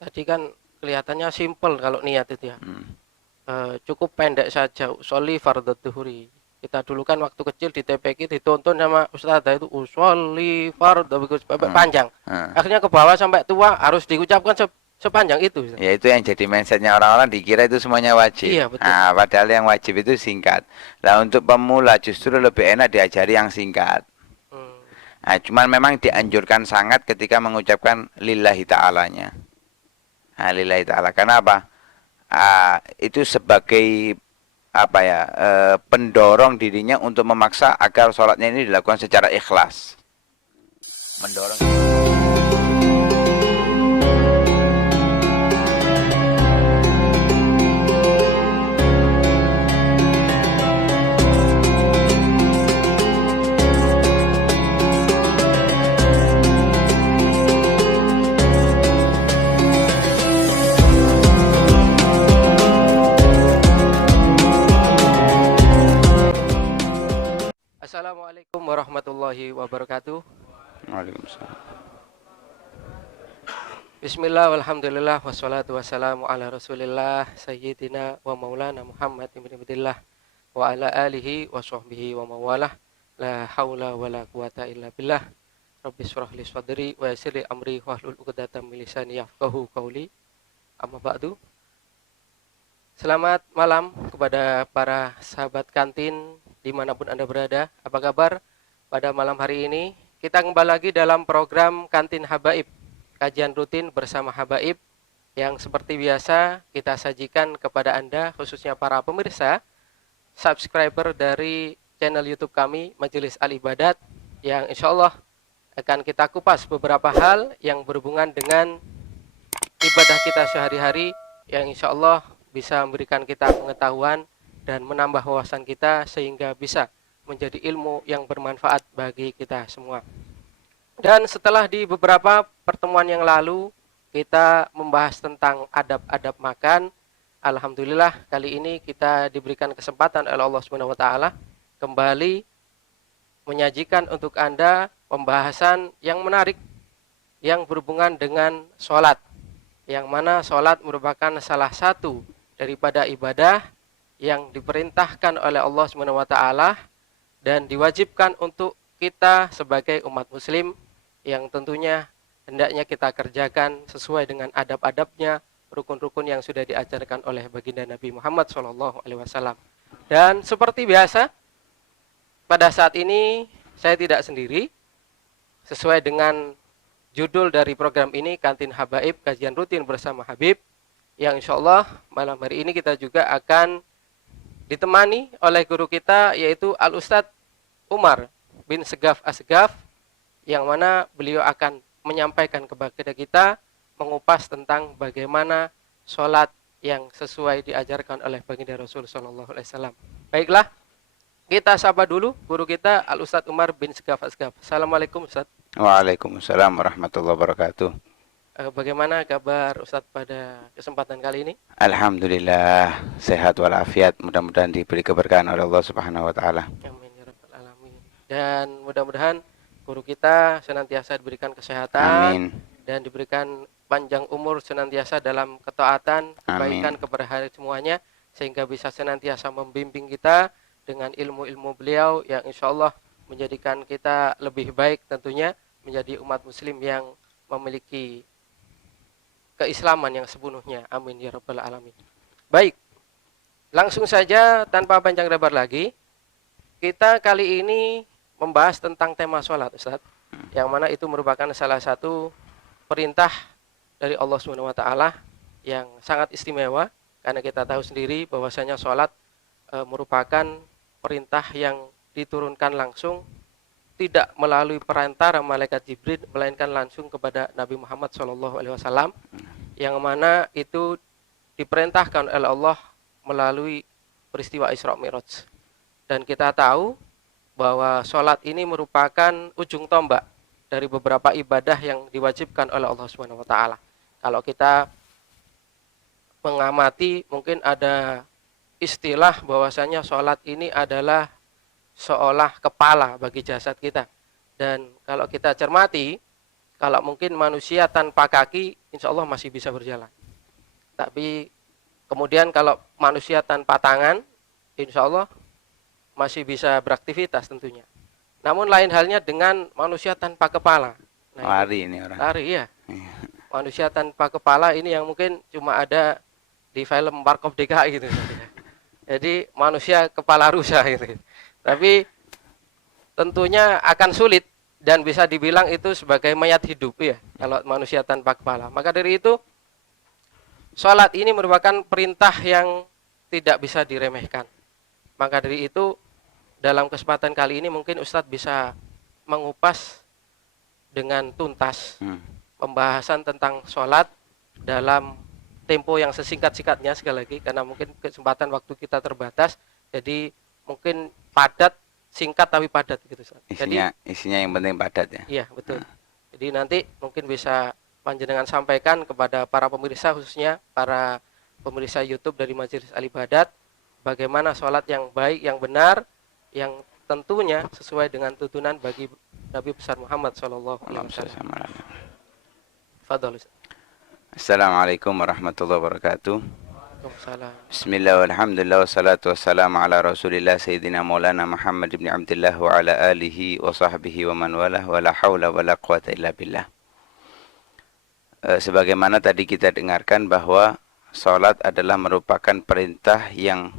Tadi kan kelihatannya simpel kalau niat itu ya. Hmm. Cukup pendek saja. Usolli fardhu dhuhri. Kita dulu kan waktu kecil di TPQ ditonton sama ustazah itu usolli fardhu begitu Hmm. panjang. Hmm. Akhirnya ke bawah sampai tua harus diucapkan sepanjang itu, Ustaz. Ya itu yang jadi mindsetnya orang-orang dikira itu semuanya wajib. Iya, betul. Nah, padahal yang wajib itu singkat. Nah, untuk pemula justru lebih enak diajari yang singkat. Hmm. Nah, cuman memang dianjurkan sangat ketika mengucapkan lillahi ta'alanya. Nah, lillahi ta'ala. Kenapa? Itu sebagai apa ya, pendorong dirinya untuk memaksa agar sholatnya ini dilakukan secara ikhlas. Mendorong. Assalamualaikum warahmatullahi wabarakatuh. Waalaikumsalam. Bismillah walhamdulillah wassalatu wassalamu ala rasulillah sayyidina wa maulana Muhammad ibn Abdillah wa ala alihi wa sahbihi wa mawalah la hawla wa la quwata illa billah rabbi syrah li sadri wa yassir li amri wahlul 'uqdatam min lisani yafqahu qawli amma ba'du. Selamat malam kepada para sahabat kantin dimanapun Anda berada. Apa kabar pada malam hari ini? Kita kembali lagi dalam program Kantin Habaib, kajian rutin bersama Habaib yang seperti biasa kita sajikan kepada Anda, khususnya para pemirsa, subscriber dari channel YouTube kami, Majelis Al-Ibadat, yang insya Allah akan kita kupas beberapa hal yang berhubungan dengan ibadah kita sehari-hari, yang insya Allah bisa memberikan kita pengetahuan dan menambah wawasan kita sehingga bisa menjadi ilmu yang bermanfaat bagi kita semua. Dan setelah di beberapa pertemuan yang lalu kita membahas tentang adab-adab makan, alhamdulillah kali ini kita diberikan kesempatan oleh Allah Subhanahu wa taala kembali menyajikan untuk Anda pembahasan yang menarik yang berhubungan dengan sholat, yang mana sholat merupakan salah satu daripada ibadah yang diperintahkan oleh Allah Subhanahu wa taala dan diwajibkan untuk kita sebagai umat muslim, yang tentunya hendaknya kita kerjakan sesuai dengan adab-adabnya, rukun-rukun yang sudah diajarkan oleh baginda Nabi Muhammad SAW. Dan seperti biasa, pada saat ini saya tidak sendiri. Sesuai dengan judul dari program ini, Kantin Habaib, kajian rutin bersama Habib, yang insya Allah malam hari ini kita juga akan ditemani oleh guru kita, yaitu Al-Ustadz Umar bin Segaf Asgaf, yang mana beliau akan menyampaikan kepada kita, mengupas tentang bagaimana sholat yang sesuai diajarkan oleh baginda Rasul SAW. Baiklah, kita sapa dulu guru kita Al-Ustadz Umar bin Segaf Asgaf. Assalamualaikum Ustadz. Waalaikumsalam warahmatullahi wabarakatuh. Bagaimana kabar Ustadz pada kesempatan kali ini? Alhamdulillah sehat walafiat, mudah-mudahan diberi keberkahan oleh Allah Subhanahu wa taala. Amin ya rabbal alamin. Dan mudah-mudahan guru kita senantiasa diberikan kesehatan. Amin. Dan diberikan panjang umur senantiasa dalam ketaatan, kebaikan kepada hari semuanya, sehingga bisa senantiasa membimbing kita dengan ilmu-ilmu beliau yang insya Allah menjadikan kita lebih baik, tentunya menjadi umat muslim yang memiliki keislaman yang sepenuhnya. Amin ya rabbal alamin. Baik, langsung saja tanpa panjang lebar lagi, kita kali ini membahas tentang tema sholat, Ustaz, yang mana itu merupakan salah satu perintah dari Allah Subhanahu wa taala yang sangat istimewa, karena kita tahu sendiri bahwasanya sholat merupakan perintah yang diturunkan langsung, tidak melalui perantara malaikat Jibril, melainkan langsung kepada Nabi Muhammad SAW, yang mana itu diperintahkan oleh Allah melalui peristiwa Isra Mi'raj. Dan kita tahu bahwa sholat ini merupakan ujung tombak dari beberapa ibadah yang diwajibkan oleh Allah Subhanahu wa taala. Kalau kita mengamati, mungkin ada istilah bahwasanya sholat ini adalah seolah kepala bagi jasad kita. Dan kalau kita cermati, Kalau mungkin manusia tanpa kaki, insya Allah masih bisa berjalan. Tapi kemudian kalau manusia tanpa tangan, insya Allah masih bisa beraktivitas tentunya. Namun lain halnya dengan manusia tanpa kepala. Nah, Lari ini orang. lari ya. Iya. Manusia tanpa kepala ini yang mungkin cuma ada di film Warkop DKI gitu. Jadi manusia kepala rusa gitu. Tapi tentunya akan sulit dan bisa dibilang itu sebagai mayat hidup ya kalau manusia tanpa kepala. Maka dari itu sholat ini merupakan perintah yang tidak bisa diremehkan. Maka dari itu dalam kesempatan kali ini mungkin Ustadz bisa mengupas dengan tuntas pembahasan tentang sholat dalam tempo yang sesingkat-singkatnya sekali lagi karena mungkin kesempatan waktu kita terbatas, jadi mungkin padat, singkat tapi padat gitu Ustaz. Isinya yang penting padat ya. Iya betul. Jadi nanti mungkin bisa panjenengan sampaikan kepada para pemirsa, khususnya para pemirsa YouTube dari Majelis Al Ibadat, bagaimana sholat yang baik, yang benar, yang tentunya sesuai dengan tuntunan bagi Nabi besar Muhammad Sallallahu Alaihi Wasallam. Fadhol Ustaz. Assalamualaikum warahmatullahi wabarakatuh. Waalaikumsalam. Bismillah walhamdulillah wassalatu wassalamu ala rasulillah sayyidina maulana Muhammad ibn Abdullah wa ala alihi wa sahbihi wa man walah wa la hawla wa la quwata illa billah. Sebagaimana tadi kita dengarkan bahwa salat adalah merupakan perintah yang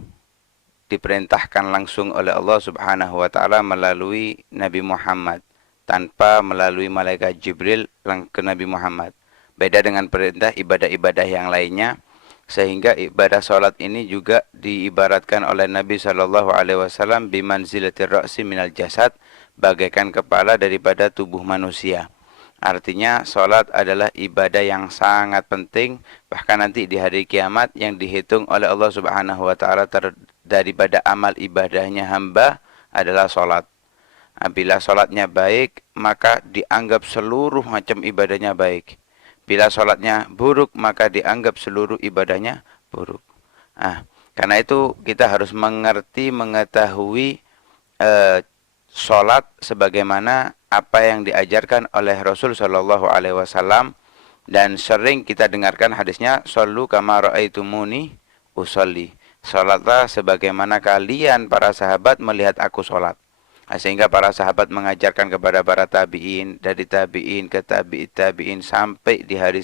diperintahkan langsung oleh Allah Subhanahu wa taala melalui Nabi Muhammad tanpa melalui malaikat Jibril ke Nabi Muhammad. Beda dengan perintah ibadah-ibadah yang lainnya, sehingga ibadah salat ini juga diibaratkan oleh Nabi sallallahu alaihi wasallam bimanzilatir ra'si minal jasad, bagaikan kepala daripada tubuh manusia. Artinya salat adalah ibadah yang sangat penting, bahkan nanti di hari kiamat yang dihitung oleh Allah Subhanahu wa taala daripada amal ibadahnya hamba adalah salat. Bila salatnya baik, maka dianggap seluruh macam ibadahnya baik. Bila salatnya buruk, maka dianggap seluruh ibadahnya buruk. Karena itu kita harus mengetahui salat sebagaimana apa yang diajarkan oleh Rasul Shallallahu Alaihi Wasallam, dan sering kita dengarkan hadisnya, "Shallu kama ra'aitumuni usolli." Salatlah sebagaimana kalian para sahabat melihat aku salat. Sehingga para sahabat mengajarkan kepada para tabi'in, dari tabi'in ke tabi'in sampai di hari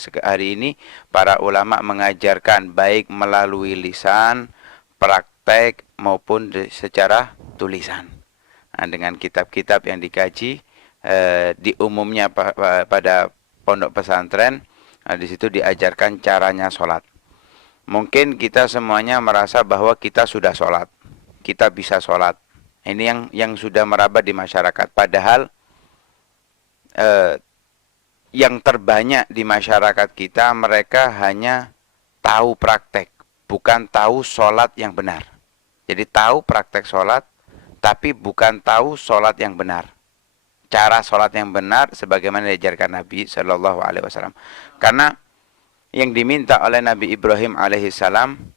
ini para ulama mengajarkan baik melalui lisan, praktek maupun secara tulisan. Dengan kitab-kitab yang dikaji di umumnya pada pondok pesantren, di situ diajarkan caranya sholat. Mungkin kita semuanya merasa bahwa kita sudah sholat, kita bisa sholat. Ini yang sudah merabat di masyarakat. Padahal yang terbanyak di masyarakat kita, mereka hanya tahu praktek, bukan tahu sholat yang benar. Jadi tahu praktek sholat, tapi bukan tahu sholat yang benar. Cara sholat yang benar sebagaimana diajarkan Nabi Shallallahu Alaihi Wasallam. Karena yang diminta oleh Nabi Ibrahim alaihissalam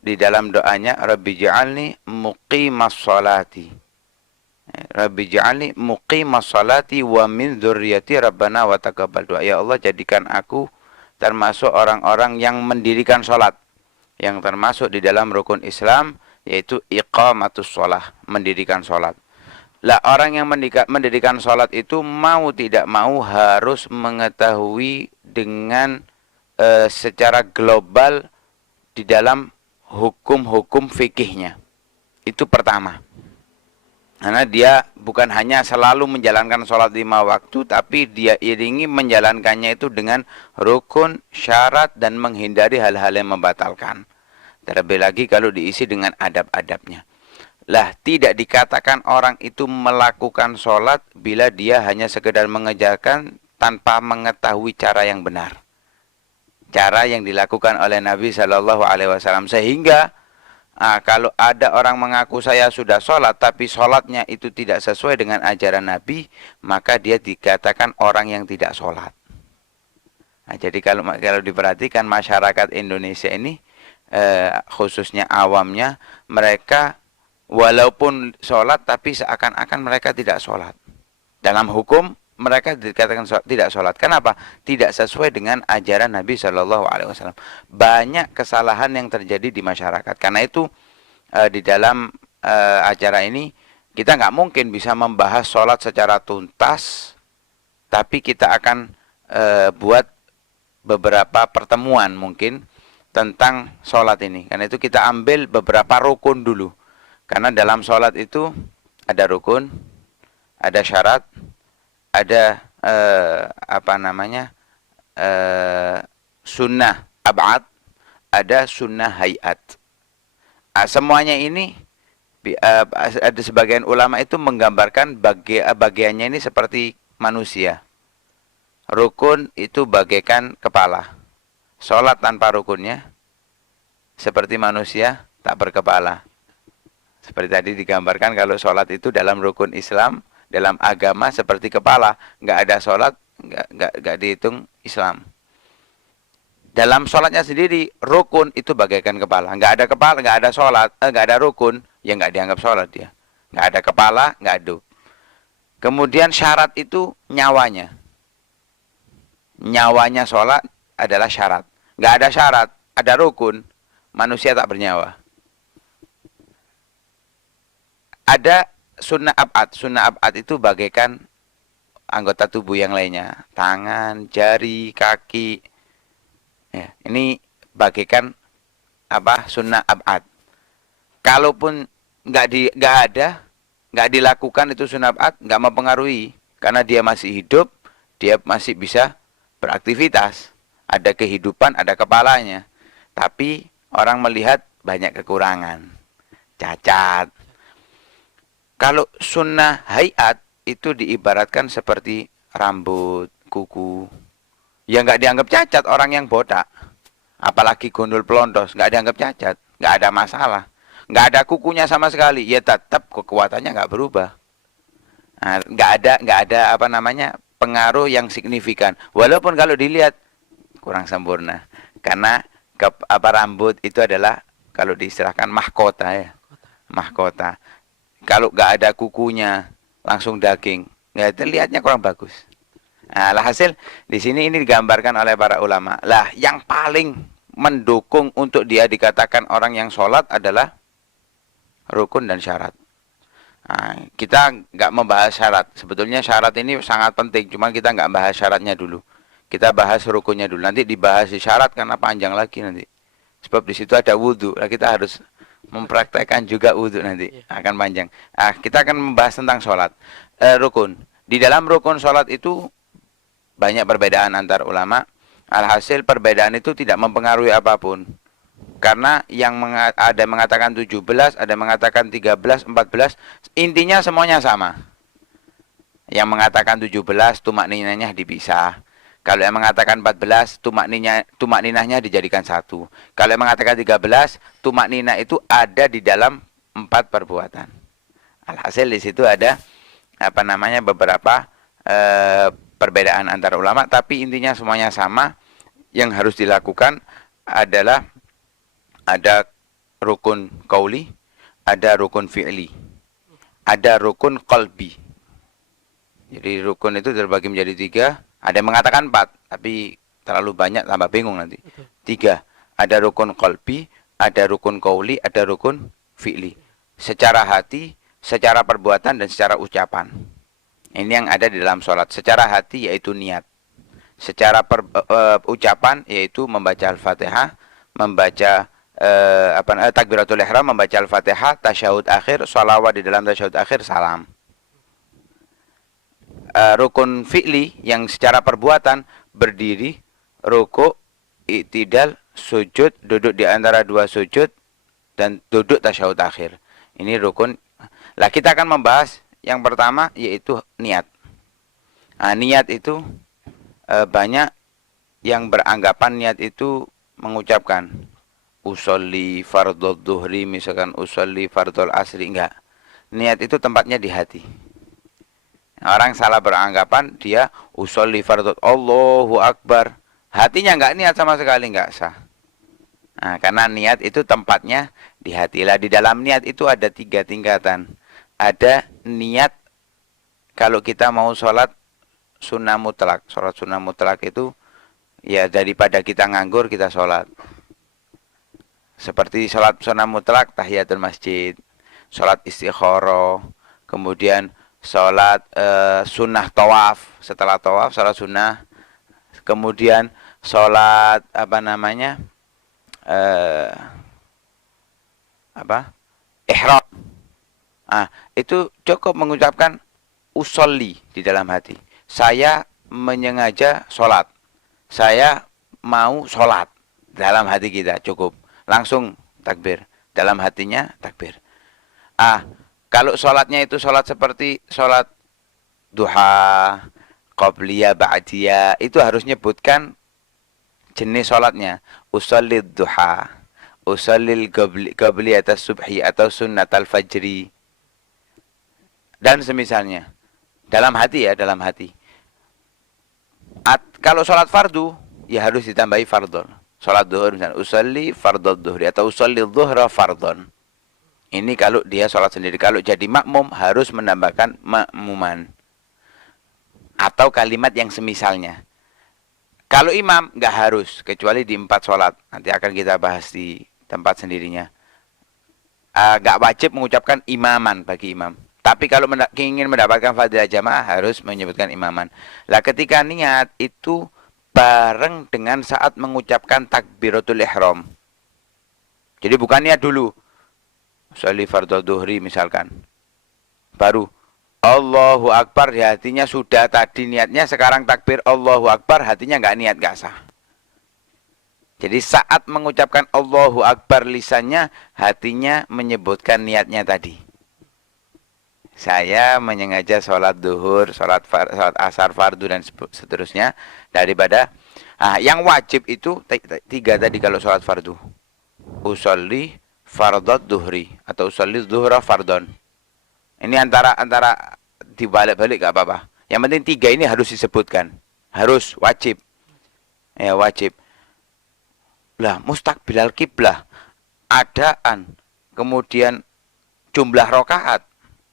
di dalam doanya, Rabbi ja'alni muqimas sholati. Rabbi ja'alni muqimas sholati wa min dzurriyyati rabbana wa taqabbal doa. Ya Allah, jadikan aku termasuk orang-orang yang mendirikan sholat, yang termasuk di dalam rukun Islam, yaitu iqamatus sholah, mendirikan sholat. Lah, orang yang mendirikan sholat itu mau tidak mau harus mengetahui dengan secara global di dalam hukum-hukum fikihnya. Itu pertama. Karena dia bukan hanya selalu menjalankan sholat 5 waktu, tapi dia iringi menjalankannya itu dengan rukun, syarat, dan menghindari hal-hal yang membatalkan. Terlebih lagi kalau diisi dengan adab-adabnya. Lah, tidak dikatakan orang itu melakukan sholat bila dia hanya sekedar mengejarkan tanpa mengetahui cara yang benar. Cara yang dilakukan oleh Nabi Shallallahu Alaihi Wasallam, sehingga kalau ada orang mengaku saya sudah sholat tapi sholatnya itu tidak sesuai dengan ajaran Nabi, maka dia dikatakan orang yang tidak sholat. Jadi kalau diperhatikan masyarakat Indonesia ini, khususnya awamnya, mereka walaupun sholat tapi seakan-akan mereka tidak sholat. Dalam hukum mereka dikatakan tidak sholat. Kenapa? Tidak sesuai dengan ajaran Nabi Shallallahu Alaihi Wasallam. Banyak kesalahan yang terjadi di masyarakat. Karena itu di dalam acara ini kita nggak mungkin bisa membahas sholat secara tuntas, tapi kita akan buat beberapa pertemuan mungkin tentang sholat ini. Karena itu kita ambil beberapa rukun dulu. Karena dalam sholat itu ada rukun, ada syarat, ada sunnah ab'ad, ada sunnah hayat. Semuanya ini ada sebagian ulama itu menggambarkan bagiannya ini seperti manusia. Rukun itu bagaikan kepala. Sholat tanpa rukunnya seperti manusia tak berkepala. Seperti tadi digambarkan kalau sholat itu dalam rukun Islam, dalam agama seperti kepala. Nggak ada sholat, nggak dihitung Islam. Dalam sholatnya sendiri, rukun itu bagaikan kepala. Nggak ada kepala, nggak ada sholat, nggak ada rukun, ya nggak dianggap sholat dia. Nggak ada kepala, nggak ada. Kemudian syarat itu nyawanya. Nyawanya sholat adalah syarat. Nggak ada syarat, ada rukun, manusia tak bernyawa. Ada sunnah ab'ad. Sunnah ab'ad itu bagaikan anggota tubuh yang lainnya. Tangan, jari, kaki. Ya, ini bagaikan sunnah ab'ad. Kalaupun nggak dilakukan itu sunnah ab'ad, nggak mempengaruhi. Karena dia masih hidup, dia masih bisa beraktivitas. Ada kehidupan, ada kepalanya. Tapi orang melihat banyak kekurangan. Cacat. Kalau sunnah hayat itu diibaratkan seperti rambut, kuku. Ya nggak dianggap cacat orang yang botak. Apalagi gondol pelontos, nggak dianggap cacat. Nggak ada masalah. Nggak ada kukunya sama sekali. Ya tetap kekuatannya nggak berubah. Nah, nggak ada pengaruh yang signifikan. Walaupun kalau dilihat kurang sempurna. Karena rambut itu adalah kalau diistilahkan mahkota ya. Mahkota. Kalau nggak ada kukunya, langsung daging, ya lihatnya kurang bagus. Nah, hasil di sini ini digambarkan oleh para ulama. Lah, yang paling mendukung untuk dia dikatakan orang yang sholat adalah rukun dan syarat. Nah, kita nggak membahas syarat. Sebetulnya syarat ini sangat penting, cuma kita nggak bahas syaratnya dulu. Kita bahas rukunnya dulu. Nanti dibahas di syarat karena panjang lagi nanti. Sebab di situ ada wudhu. Lah kita harus mempraktekkan juga wudhu nanti, akan panjang. Kita akan membahas tentang sholat. Rukun. Di dalam rukun sholat itu banyak perbedaan antar ulama. Alhasil perbedaan itu tidak mempengaruhi apapun. Karena ada mengatakan 17, ada mengatakan 13, 14. Intinya semuanya sama. Yang mengatakan 17, tumak ninahnya dipisah. Kalau yang mengatakan 14, tumak ninahnya dijadikan satu. Kalau yang mengatakan 13, tumak ninah itu ada di dalam 4 perbuatan. Alhasil di situ ada beberapa perbedaan antara ulama, tapi intinya semuanya sama. Yang harus dilakukan adalah ada rukun qauli, ada rukun fi'li, ada rukun qalbi. Jadi rukun itu terbagi menjadi 3. Ada yang mengatakan 4, tapi terlalu banyak tambah bingung nanti. 3. Ada rukun qalbi, ada rukun qauli, ada rukun fi'li. Secara hati, secara perbuatan, dan secara ucapan. Ini yang ada di dalam sholat. Secara hati yaitu niat. Secara ucapan yaitu membaca Al-Fatihah, membaca takbiratul ihram, membaca Al-Fatihah, tasyahud akhir, sholawat di dalam tasyahud akhir, salam. Rukun fi'li yang secara perbuatan berdiri, rukuk, i'tidal, sujud, duduk di antara 2 sujud, dan duduk tasyahud akhir. Ini rukun. Lah kita akan membahas yang pertama yaitu niat. Niat itu banyak yang beranggapan niat itu mengucapkan usolli fardhu dhuhri, misalkan usolli fardhu asri. Enggak. Niat itu tempatnya di hati. Orang salah beranggapan dia usolli fardhu Allahu Akbar. Hatinya enggak niat sama sekali, enggak sah. Karena niat itu tempatnya di hati. Lah di dalam niat itu ada 3 tingkatan. Ada niat kalau kita mau sholat sunnah mutlak. Sholat sunnah mutlak itu ya daripada kita nganggur kita sholat. Seperti sholat sunnah mutlak, tahiyatul masjid, sholat istikharah, kemudian sholat sunnah tawaf, setelah tawaf sholat sunnah, kemudian sholat apa namanya, ihram. Itu cukup mengucapkan usolli di dalam hati. Saya menyengaja sholat. Saya mau sholat. Dalam hati kita cukup. Langsung takbir. Dalam hatinya takbir. Kalau sholatnya itu sholat seperti sholat duha, qobliyah, ba'diyah, itu harus nyebutkan jenis sholatnya. Usolli duha, usolli qobliyah atas subhi atau sunnat al-fajri. Dan semisalnya. Dalam hati ya, dalam hati. Kalau sholat fardu, ya harus ditambahi fardon. Sholat duhur misalnya, usolli fardod duhri atau usolli duhra fardon. Ini kalau dia sholat sendiri. Kalau jadi makmum, harus menambahkan makmuman. Atau kalimat yang semisalnya. Kalau imam, nggak harus. Kecuali di 4 sholat. Nanti akan kita bahas di tempat sendirinya. Nggak wajib mengucapkan imaman bagi imam. Tapi kalau ingin mendapatkan fadilah jamaah, harus menyebutkan imaman. Lah ketika niat, itu bareng dengan saat mengucapkan takbiratul ihram. Jadi bukan niat dulu. Sholli fardhu dhuhri misalkan. Baru Allahu Akbar di hatinya sudah tadi niatnya, sekarang takbir Allahu Akbar hatinya nggak niat, nggak sah. Jadi saat mengucapkan Allahu Akbar lisannya, hatinya menyebutkan niatnya tadi. Saya menyengaja sholat duhur, sholat asar fardu dan seterusnya daripada yang wajib itu 3 tadi kalau sholat fardu. Usolli fardot duhri atau usolli duhra fardon. Ini antara dibalik-balik gak apa-apa. Yang penting 3 ini harus disebutkan. Harus, wajib. Ya wajib. Lah mustaqbilal kiblah, adaan, kemudian jumlah rokaat.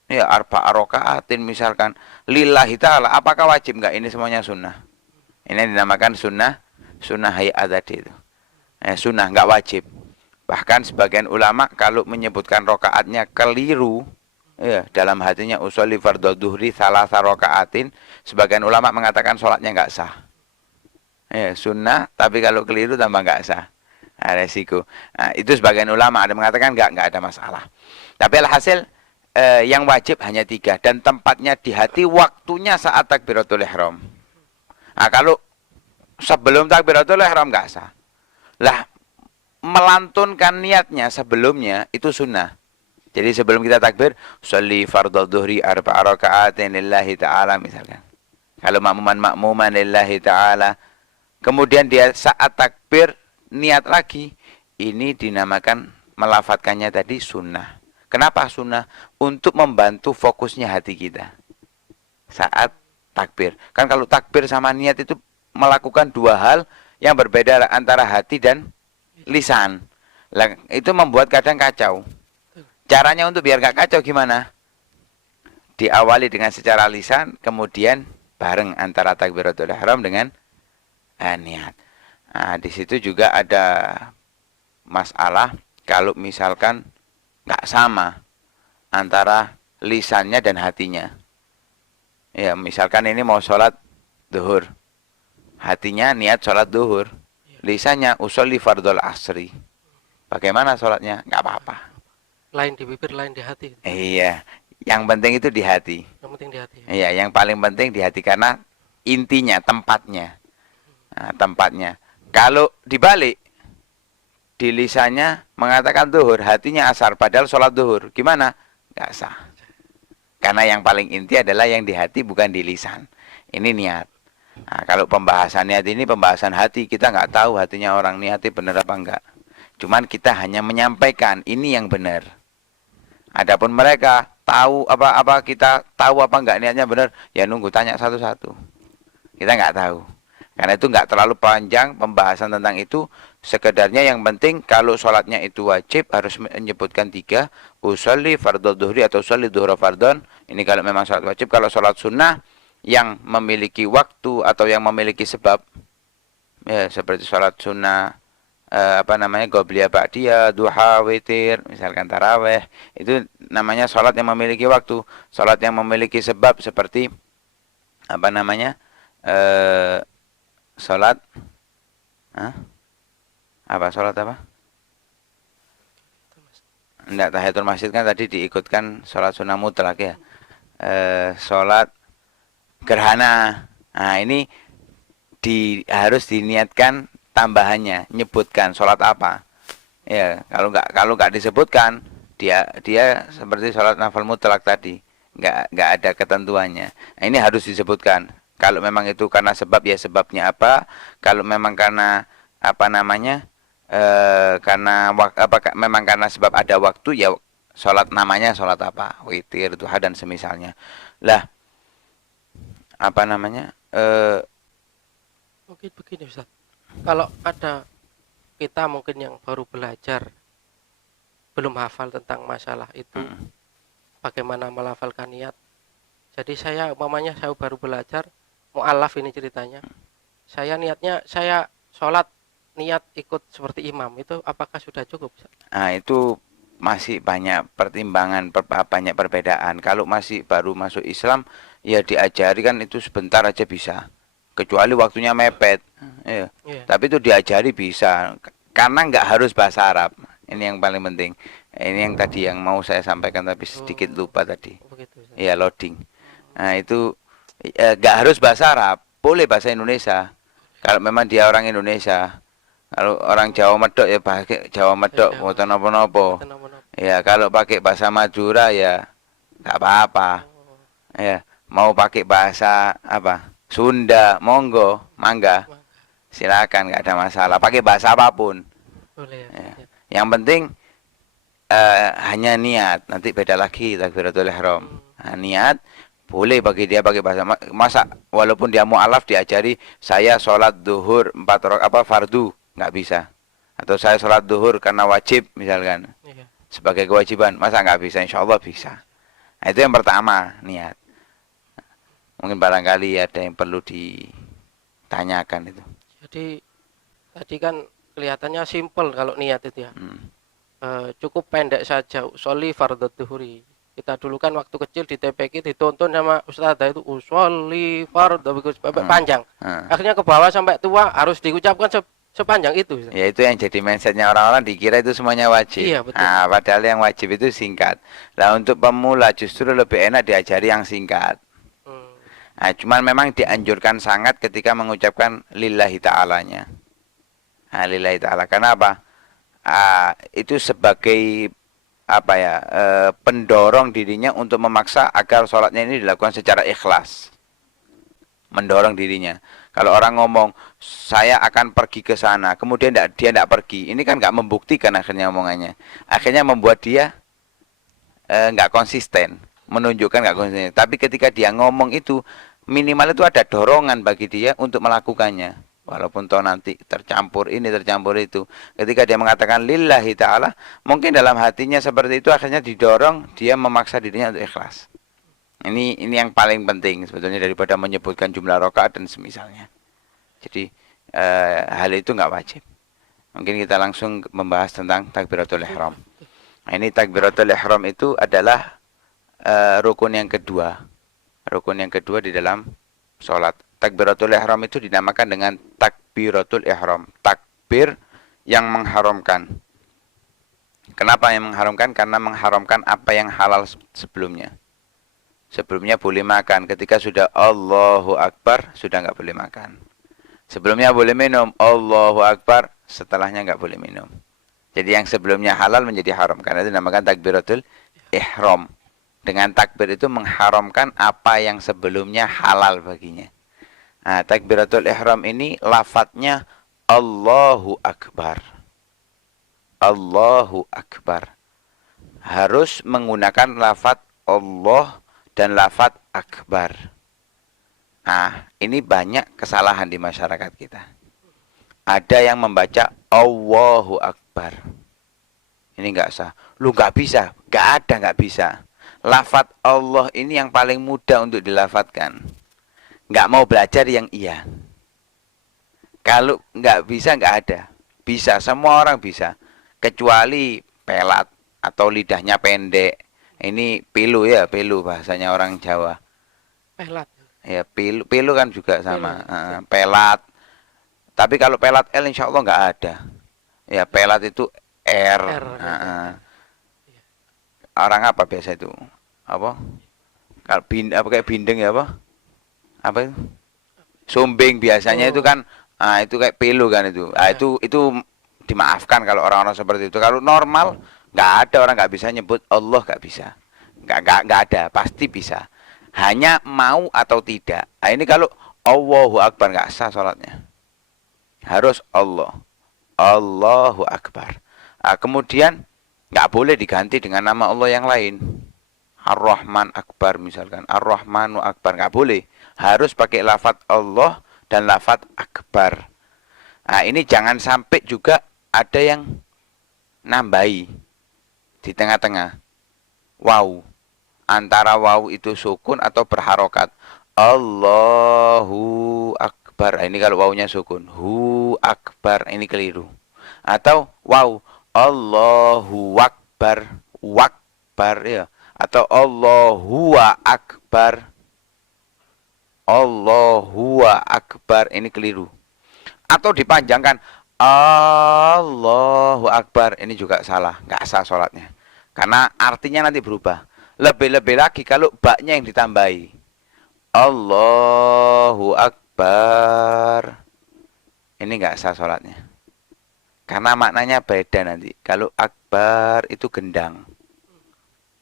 Ya, arba'a raka'atin misalkan lillahi ta'ala, apakah wajib enggak? Ini semuanya sunnah. Ini dinamakan sunnah hayat tadi itu. Sunnah enggak wajib. Bahkan sebagian ulama kalau menyebutkan rakaatnya keliru, ya, dalam hatinya usolli fardhu dhuhri salasa raka'atin, sebagian ulama mengatakan sholatnya enggak sah. Ya, sunnah tapi kalau keliru tambah enggak sah. Resiko. Itu sebagian ulama ada mengatakan enggak ada masalah. Tapi alhasil yang wajib hanya 3 dan tempatnya di hati, waktunya saat takbiratul ihram. Kalau sebelum takbiratul ihram enggak sah. Lah melantunkan niatnya sebelumnya itu sunnah. Jadi sebelum kita takbir, sholli fardhu dhuhri arba'a raka'atin lillahi ta'ala misalkan. Kalau makmuman lillahi ta'ala. Kemudian dia saat takbir niat lagi, ini dinamakan melafadzkannya tadi sunnah. Kenapa sunnah? Untuk membantu fokusnya hati kita saat takbir. Kan kalau takbir sama niat itu melakukan 2 hal yang berbeda antara hati dan lisan. Itu membuat kadang kacau. Caranya untuk biar gak kacau gimana? Diawali dengan secara lisan, kemudian bareng antara takbiratul ihram dengan niat. Di situ juga ada masalah kalau misalkan nggak sama antara lisannya dan hatinya. Ya, misalkan ini mau sholat duhur, hatinya niat sholat duhur, lisannya usolli fardhul asri. Bagaimana sholatnya? Nggak apa-apa. Lain di bibir, lain di hati. Iya, yang penting itu di hati. Yang penting di hati. Iya, yang paling penting di hati karena intinya, tempatnya. Tempatnya. Kalau dibalik, di lisannya mengatakan duhur, hatinya asar, padahal sholat duhur. Gimana? Nggak sah. Karena yang paling inti adalah yang di hati, bukan di lisan. Ini niat. Kalau pembahasan niat ini pembahasan hati, kita nggak tahu hatinya orang niatnya benar apa enggak. Cuman kita hanya menyampaikan ini yang benar. Adapun mereka tahu apa kita tahu apa enggak niatnya benar, ya nunggu tanya satu-satu. Kita nggak tahu. Karena itu nggak terlalu panjang pembahasan tentang itu. Sekedarnya yang penting kalau sholatnya itu wajib harus menyebutkan 3. Usolli fardhu dhuhri atau usolli dhuhra fardhon. Ini kalau memang sholat wajib. Kalau sholat sunnah yang memiliki waktu atau yang memiliki sebab, ya seperti sholat sunnah, qobliyah, ba'diyah, duha, witir, misalkan taraweh, itu namanya sholat yang memiliki waktu. Sholat yang memiliki sebab seperti apa namanya, eh, sholat, Hah? Sholat apa? Enggak, tahiyatul masjid kan tadi diikutkan sholat sunnah mutlak ya. Sholat gerhana. Nah, ini harus diniatkan tambahannya, nyebutkan sholat apa. Ya, kalau nggak disebutkan, dia seperti sholat nafil mutlak tadi, nggak ada ketentuannya. Nah, ini harus disebutkan. Kalau memang itu karena sebab, ya sebabnya apa. Kalau memang karena apa namanya, memang karena sebab ada waktu, ya sholat namanya sholat apa, witir, duha dan semisalnya. Lah, apa namanya? Mungkin begini Ustaz. Kalau ada kita mungkin yang baru belajar, belum hafal tentang masalah itu, bagaimana melafalkan niat. Jadi saya umpamanya saya baru belajar, mu'alaf ini ceritanya. Saya niatnya saya sholat niat ikut seperti imam, itu apakah sudah cukup Ustaz? Nah, itu masih banyak pertimbangan, banyak perbedaan. Kalau masih baru masuk Islam, ya diajari kan itu sebentar aja bisa. Kecuali waktunya mepet. Ya. Iya. Tapi itu diajari bisa. Karena nggak harus bahasa Arab. Ini yang paling penting. Ini yang tadi yang mau saya sampaikan tapi sedikit lupa tadi. Begitu Ustaz. Ya, loading. Nah, itu nggak harus bahasa Arab. Boleh bahasa Indonesia. Kalau memang dia orang Indonesia. Kalau orang Jawa Medok ya pakai Jawa Medok, boten napa-napa. Ya, kalau pakai bahasa Madura ya nggak apa-apa. Ya, mau pakai bahasa apa? Sunda, monggo, mangga. Silakan, nggak ada masalah. Pakai bahasa apapun. Boleh ya. Ya. Yang penting hanya niat. Nanti beda lagi takbiratul ihram. Nah, niat boleh bagi dia pakai bahasa, masa walaupun dia mu'alaf diajari saya sholat duhur 4 rakaat fardu, nggak bisa. Atau saya sholat duhur karena wajib misalkan, sebagai kewajiban, masa nggak bisa? Insya Allah bisa. Nah, itu yang pertama, niat. Mungkin barangkali ada yang perlu ditanyakan itu. Jadi tadi kan kelihatannya simpel kalau niat itu ya. Cukup pendek saja, sholli fardhu dhuhri. Kita dulu kan waktu kecil di TPQ ditonton sama ustazah itu sholli fardhu panjang. Akhirnya ke bawah sampai tua harus diucapkan sepanjang itu. Ya, itu yang jadi mindsetnya orang-orang, dikira itu semuanya wajib. Iya, betul. Nah, padahal yang wajib itu singkat. Nah, untuk pemula justru lebih enak diajari yang singkat. Nah, cuman memang dianjurkan sangat ketika mengucapkan lillahi ta'alanya. Nah, lillahi ta'ala. Kenapa? Itu sebagai pendorong dirinya untuk memaksa agar sholatnya ini dilakukan secara ikhlas. Mendorong dirinya. Kalau orang ngomong, saya akan pergi ke sana, kemudian dia tidak pergi. Ini kan nggak membuktikan akhirnya omongannya. Akhirnya membuat dia nggak konsisten. Menunjukkan nggak konsisten. Tapi ketika dia ngomong itu, minimal itu ada dorongan bagi dia untuk melakukannya. Walaupun toh nanti tercampur ini, tercampur itu. Ketika dia mengatakan lillahi ta'ala, mungkin dalam hatinya seperti itu, akhirnya didorong, dia memaksa dirinya untuk ikhlas. Ini yang paling penting sebetulnya daripada menyebutkan jumlah rakaat dan semisalnya. Jadi hal itu nggak wajib. Mungkin kita langsung membahas tentang takbiratul ihram. Nah, ini takbiratul ihram itu adalah rukun yang kedua. Rukun yang kedua di dalam sholat. Takbiratul ihram itu dinamakan dengan takbiratul ihram. Takbir yang mengharamkan. Kenapa yang mengharamkan? Karena mengharamkan apa yang halal sebelumnya. Sebelumnya boleh makan. Ketika sudah Allahu Akbar, sudah nggak boleh makan. Sebelumnya boleh minum. Allahu Akbar, setelahnya nggak boleh minum. Jadi yang sebelumnya halal menjadi haram. Karena itu dinamakan takbiratul ihram. Dengan takbir itu mengharamkan apa yang sebelumnya halal baginya. Nah, takbiratul ihram ini lafadznya Allahu Akbar. Allahu Akbar. Harus menggunakan lafadz Allah dan lafadz Akbar. Nah, ini banyak kesalahan di masyarakat kita. Ada yang membaca Allahu Akbar. Ini nggak sah. Lu nggak bisa. Nggak ada, nggak bisa. Lafadz Allah ini yang paling mudah untuk dilafadzkan. nggak mau belajar yang iya. Kalau nggak bisa, nggak ada. Bisa, semua orang bisa. Kecuali pelat atau lidahnya pendek. Ini pilu ya, pilu bahasanya orang Jawa. Pelat. Ya, pilu, pilu kan juga Pilu sama. ya. Betul. Pelat. Tapi kalau pelat L insya Allah nggak ada. Ya, pelat itu R. R nanti. Iya. Orang apa biasa itu? Apa? Kalau apa kayak bindeng ya apa? Apa itu? Sumbing biasanya itu Oh, kan, itu kayak pilu kan itu. iya. Itu dimaafkan kalau orang-orang seperti itu. Kalau normal nggak ada orang nggak bisa nyebut Allah, nggak bisa. Nggak ada, pasti bisa. Hanya mau atau tidak. Nah, ini kalau Allahu Akbar nggak sah sholatnya. Harus Allah. Allahu Akbar. Nah, kemudian nggak boleh diganti dengan nama Allah yang lain. Ar-Rahman Akbar misalkan. Ar-Rahmanu Akbar. Nggak boleh. Harus pakai lafadz Allah dan lafadz Akbar. Nah, ini jangan sampai juga ada yang nambahi di tengah-tengah. Wow. Antara wow itu sukun atau berharokat. Allahu Akbar. Ini kalau wawunya sukun. Hu Akbar. Ini keliru. Atau wow. Allahu Akbar. Wakbar ya. Atau Allahu Akbar. Allahu Akbar. Ini keliru. Atau dipanjangkan. Allahu Akbar. Ini juga salah. Nggak sah sholatnya. Karena artinya nanti berubah. Lebih-lebih lagi kalau baknya yang ditambahi. Allahu Akbar. Ini nggak sah sholatnya. Karena maknanya beda nanti. Kalau Akbar itu gendang.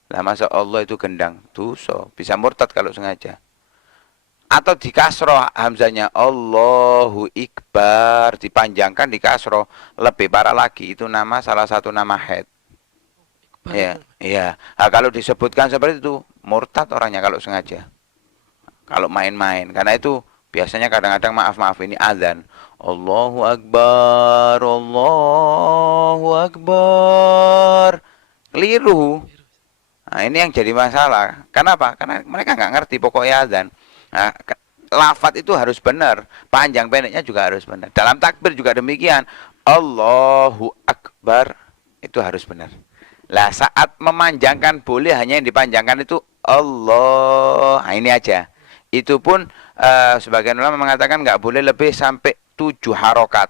Lah masa Allah itu gendang. Dosa. Bisa murtad kalau sengaja. Atau di kasroh hamzanya Allahu Ikbar. Dipanjangkan di kasroh. Lebih parah lagi. Itu nama salah satu nama head. Iqbal Ya, itu. iya. Nah, kalau disebutkan seperti itu, murtad orangnya kalau sengaja. Kalau main-main. Karena itu biasanya kadang-kadang maaf-maaf ini azan. Allahu Akbar, Allahu Akbar. Keliru. Nah, ini yang jadi masalah. Kenapa? Karena mereka nggak ngerti pokoknya azan. Nah, lafadz itu harus benar. Panjang pendeknya juga harus benar. Dalam takbir juga demikian. Allahu Akbar. Itu harus benar. Lah saat memanjangkan boleh hanya yang dipanjangkan itu Allah. Nah, ini aja. Itu pun sebagian ulama mengatakan nggak boleh lebih sampai 7 harokat.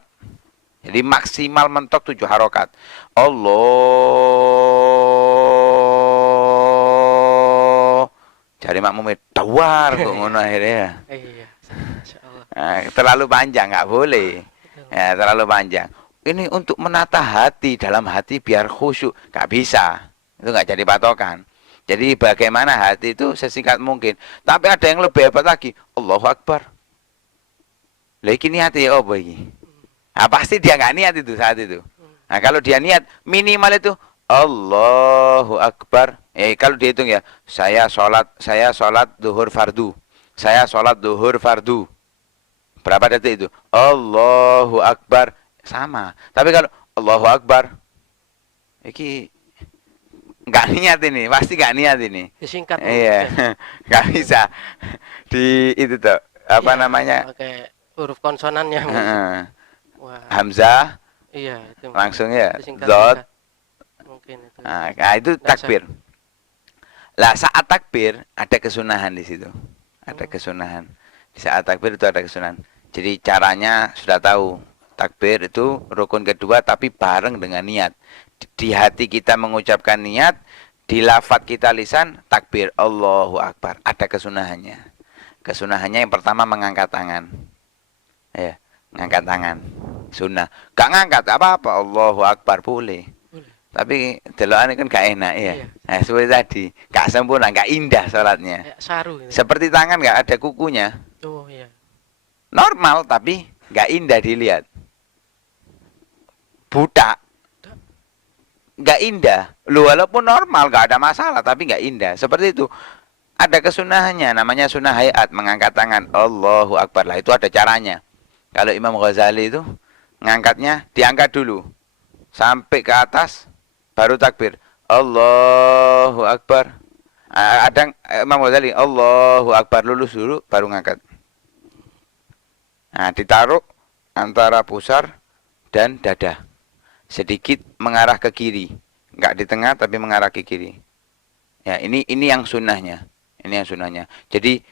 Jadi maksimal mentok 7 harokat. Allah. Cari makmum tawar kok ngono akhirnya. Iya. Masya Allah. Nah, terlalu panjang nggak boleh. Betul. Ya, terlalu panjang. Ini untuk menata hati, dalam hati biar khusyuk. Nggak bisa. Itu nggak jadi patokan. Jadi bagaimana hati itu sesingkat mungkin. Tapi ada yang lebih hebat lagi. Allahu Akbar. Lah iki niat ya apa iki? Nah, pasti dia nggak niat itu saat itu. Nah, kalau dia niat minimal itu Allahu Akbar. Kalau dihitung ya, saya sholat duhur fardu. Saya sholat duhur fardu. Berapa detik itu? Allahu Akbar. Sama. Tapi kalau Allahu Akbar, iki nggak niat ini, pasti nggak niat ini. Disingkat Iya, nggak bisa di itu tuh apa Iya, namanya pakai huruf konsonannya mungkin. Wah, Hamzah iya itu langsung ya disingkat dot. mungkin itu. Nah, itu Nggak sah. takbir. Lah saat takbir ada kesunahan di situ, ada kesunahan. Di saat takbir itu ada kesunahan. Jadi caranya sudah tahu. Takbir itu rukun kedua tapi bareng dengan niat. Di hati kita mengucapkan niat, di lafaz kita lisan takbir Allahu Akbar. Ada kesunahannya. Kesunahannya yang pertama mengangkat tangan. Ya, ngangkat tangan. Sunnah. Gak ngangkat apa-apa Allahu Akbar boleh. Boleh. Tapi delokan kan gak enak ya. Iya. Nah, seperti tadi, gak sempurna, gak indah sholatnya. Kayak saru gitu. Seperti tangan gak ada kukunya. Oh iya. Normal tapi gak indah dilihat. Budak nggak indah. Lu walaupun normal nggak ada masalah tapi nggak indah. Seperti itu. Ada kesunahannya namanya sunnah hayat mengangkat tangan Allahu Akbar lah itu ada caranya. Kalau Imam Ghazali itu ngangkatnya diangkat dulu sampai ke atas baru takbir Allahu Akbar. Ada Imam Ghazali Allahu Akbar lulus dulu baru ngangkat. Nah, ditaruh antara pusar dan dada. Sedikit mengarah ke kiri. Enggak di tengah tapi mengarah ke kiri. Ya, ini yang sunnahnya. Ini yang sunnahnya. Jadi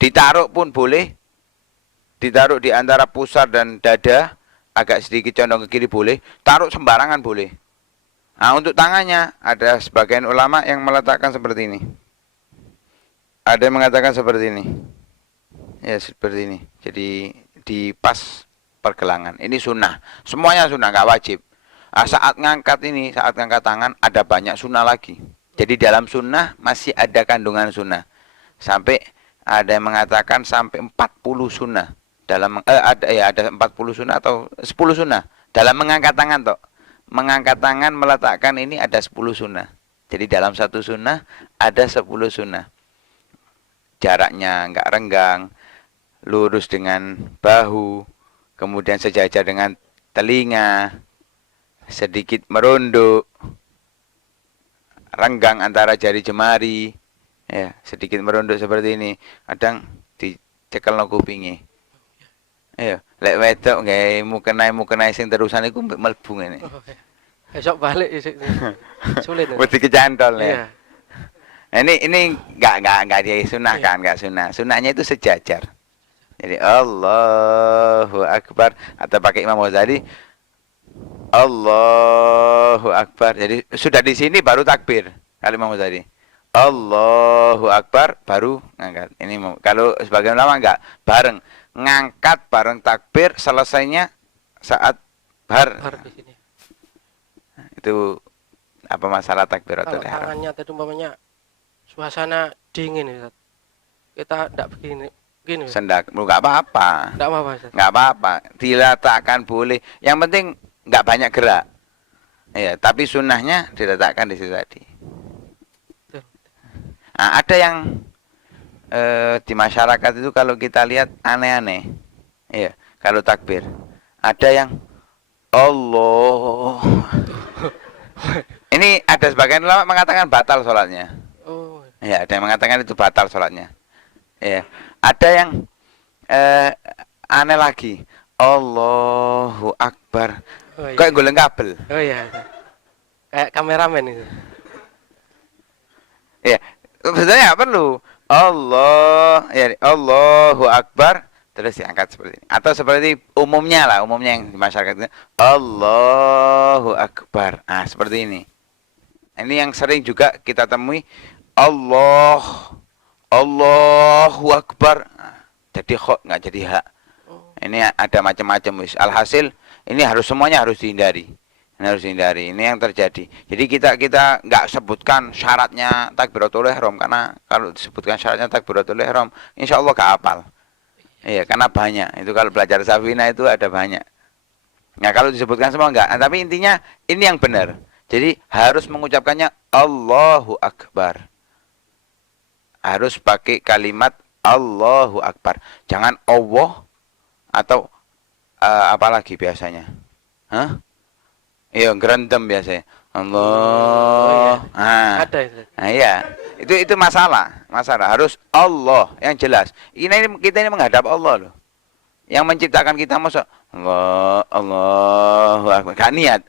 ditaruh pun boleh, ditaruh di antara pusar dan dada, agak sedikit condong ke kiri boleh, taruh sembarangan boleh. Nah, untuk tangannya ada sebagian ulama yang meletakkan seperti ini. Ada yang mengatakan seperti ini. Ya, seperti ini. Jadi di pas pergelangan. Ini sunnah. Semuanya sunnah, nggak wajib. Nah, saat ngangkat tangan ada banyak sunnah lagi. Jadi dalam sunnah masih ada kandungan sunnah. Sampai ada yang mengatakan sampai 40 sunnah. Ada 40 sunnah atau 10 sunnah. Dalam mengangkat tangan toh. Mengangkat tangan meletakkan ini ada 10 sunnah. Jadi dalam satu sunnah ada 10 sunnah. Jaraknya nggak renggang, lurus dengan bahu, kemudian sejajar dengan telinga, sedikit merunduk, renggang antara jari jemari, ya, sedikit merunduk seperti ini. Kadang dicekel no kupinge. Ayo, lek wedok nggih mukena sing terusan iku mlebu ngene. Oh, ya. Besok balik sulit. Wedi kecantol ya. Iya. Ini enggak disunahkan, enggak sunnah. Sunnahnya itu sejajar. Jadi Allahu Akbar atau pakai Imam Ghazali Allahu Akbar. Jadi sudah di sini baru takbir. Kalau Imam Ghazali Allahu Akbar baru ngangkat. Ini kalau sebagian ulama enggak, bareng ngangkat bareng takbir, selesainya saat bar. Di sini. Itu apa masalah takbiratul Kalau ihram? tangannya tadi umpamanya suasana dingin Ustaz. Kita enggak begini. Sendak, enggak apa-apa. Enggak apa-apa Ustaz. Enggak apa-apa. Diletakkan boleh. Yang penting enggak banyak gerak. Ya, tapi sunnahnya diletakkan di situ tadi. Nah, ada yang di masyarakat itu kalau kita lihat aneh-aneh. Ya, kalau takbir. Ada yang Allah. Ini ada sebagian ulama mengatakan batal sholatnya. Oh. Ya, ada yang mengatakan itu batal sholatnya. Ya, ada yang aneh lagi. Allahu Akbar. Oh, iya. Kayak goleng kabel. Oh iya. Kayak kameramen itu. Ya, sebenarnya nggak perlu. Allahu Akbar terus diangkat seperti ini. Atau seperti umumnya yang di masyarakat itu Allahu Akbar. Ah, seperti ini. Ini yang sering juga kita temui Allahu Akbar. Nah, jadi kok nggak jadi hak. Ini ada macam-macam. Alhasil ini semuanya harus dihindari. Ini harus dihindari. Ini yang terjadi. Jadi kita nggak sebutkan syaratnya takbiratul ihram, karena kalau disebutkan syaratnya takbiratul ihram, insya Allah gak hafal. Iya, karena banyak. Itu kalau belajar Safina itu ada banyak. Nah, kalau disebutkan semua enggak. Nah, tapi intinya ini yang benar. Jadi harus mengucapkannya Allahu Akbar. Harus pakai kalimat Allahu Akbar. Jangan Allah atau apalagi biasanya. Hah? Iya, gerentem biasanya. Allah. Oh, iya. Nah, Ada itu. nah, iya. Itu masalah. Harus Allah yang jelas. Kita ini menghadap Allah loh. Yang menciptakan kita masa Allahu Akbar. Gak niat.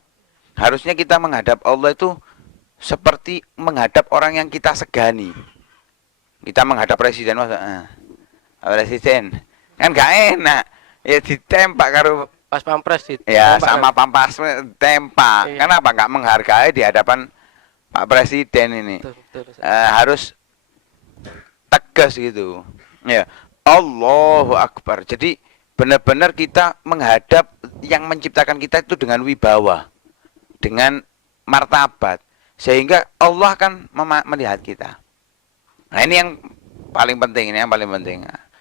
Harusnya kita menghadap Allah itu seperti menghadap orang yang kita segani. Kita menghadap presiden masa presiden kan gak enak. Ya ditempak karo Pas pampres itu. ya sama pampas tempak. Iya. Kenapa nggak menghargai di hadapan Pak Presiden ini? Betul. Harus tegas gitu. Ya, Allahu Akbar. Jadi benar-benar kita menghadap yang menciptakan kita itu dengan wibawa, dengan martabat, sehingga Allah akan melihat kita. Nah, ini yang paling penting,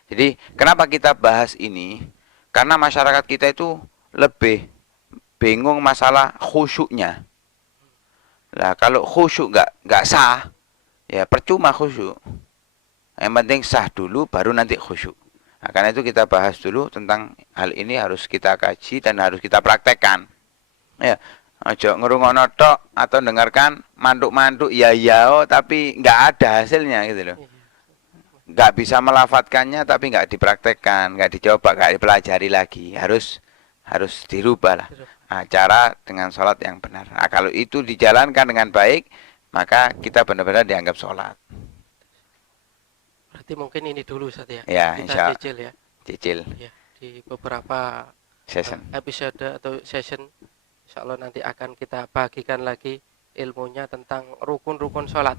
Jadi kenapa kita bahas ini? Karena masyarakat kita itu lebih bingung masalah khusyuknya. Nah, kalau khusyuk nggak sah, ya percuma khusyuk. Yang penting sah dulu, baru nanti khusyuk. Nah, karena itu kita bahas dulu tentang hal ini, harus kita kaji dan harus kita praktekkan. Ya, aja ngerungokno tok atau dengarkan manduk-manduk tapi nggak ada hasilnya gitu loh. nggak bisa melafatkannya tapi nggak dipraktekkan, nggak dicoba, nggak dipelajari lagi, harus dirubah lah cara dengan sholat yang benar. Nah, kalau itu dijalankan dengan baik, maka kita benar-benar dianggap sholat. Berarti mungkin ini dulu Ustaz ya. Ya, Kita insya cicil ya. cicil Ya, di beberapa session. episode atau session insya Allah nanti akan kita bagikan lagi ilmunya tentang rukun-rukun sholat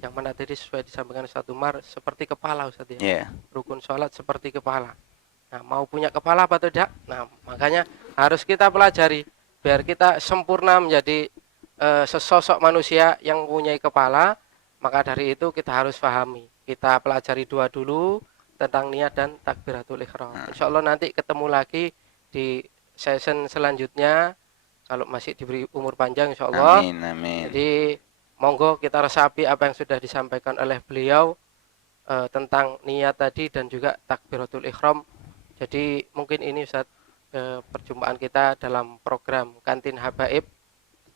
yang mana tadi sesuai disampaikan Ustaz Umar seperti kepala Ustaz ya. Ya, Rukun sholat seperti kepala. Nah, mau punya kepala apa tidak? Nah, makanya harus kita pelajari biar kita sempurna menjadi sesosok manusia yang mempunyai kepala. Maka dari itu kita harus pahami. Kita pelajari dua dulu tentang niat dan takbiratul ihram. Insya Allah nanti ketemu lagi di session selanjutnya kalau masih diberi umur panjang insya Allah. amin, amin. Jadi monggo kita resapi apa yang sudah disampaikan oleh beliau tentang niat tadi dan juga takbiratul ihram. Jadi mungkin ini Ustaz perjumpaan kita dalam program Kantin Habaib.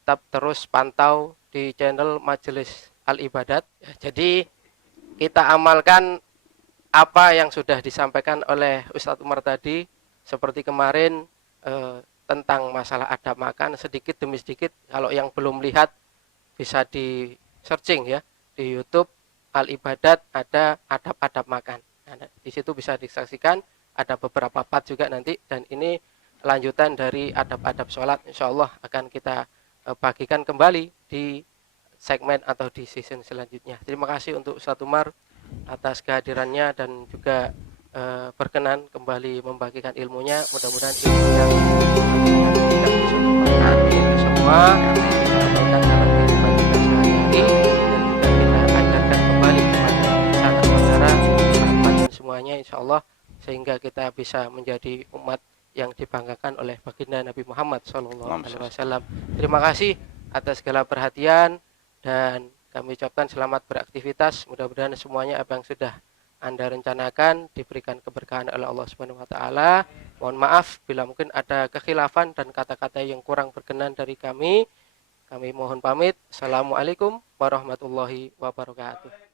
Tetap terus pantau di channel Majelis Al-Ibadat. Jadi kita amalkan apa yang sudah disampaikan oleh Ustadz Umar tadi, seperti kemarin tentang masalah adab makan, sedikit demi sedikit. Kalau yang belum lihat bisa di searching ya di YouTube Al-Ibadat, ada adab-adab makan. Nah, di situ bisa disaksikan, ada beberapa part juga nanti, dan ini lanjutan dari adab-adab sholat. Insya Allah akan kita bagikan kembali di segmen atau di season selanjutnya. Terima kasih untuk Ustadz Umar atas kehadirannya dan juga berkenan kembali membagikan ilmunya. Mudah-mudahan ilmunya kita bisa bermanfaat kita semua, kita amalkan dalam kehidupan kita sehari-hari, dan juga kita ajarkan kembali kepada saudara-saudara, sahabat dan semuanya insya Allah, sehingga kita bisa menjadi umat yang dibanggakan oleh baginda Nabi Muhammad SAW. Terima kasih atas segala perhatian dan kami ucapkan selamat beraktivitas. Mudah-mudahan semuanya apa yang sudah Anda rencanakan diberikan keberkahan oleh Allah Subhanahu wa taala. Mohon maaf bila mungkin ada kekhilafan dan kata-kata yang kurang berkenan dari kami. Kami mohon pamit. Assalamualaikum warahmatullahi wabarakatuh.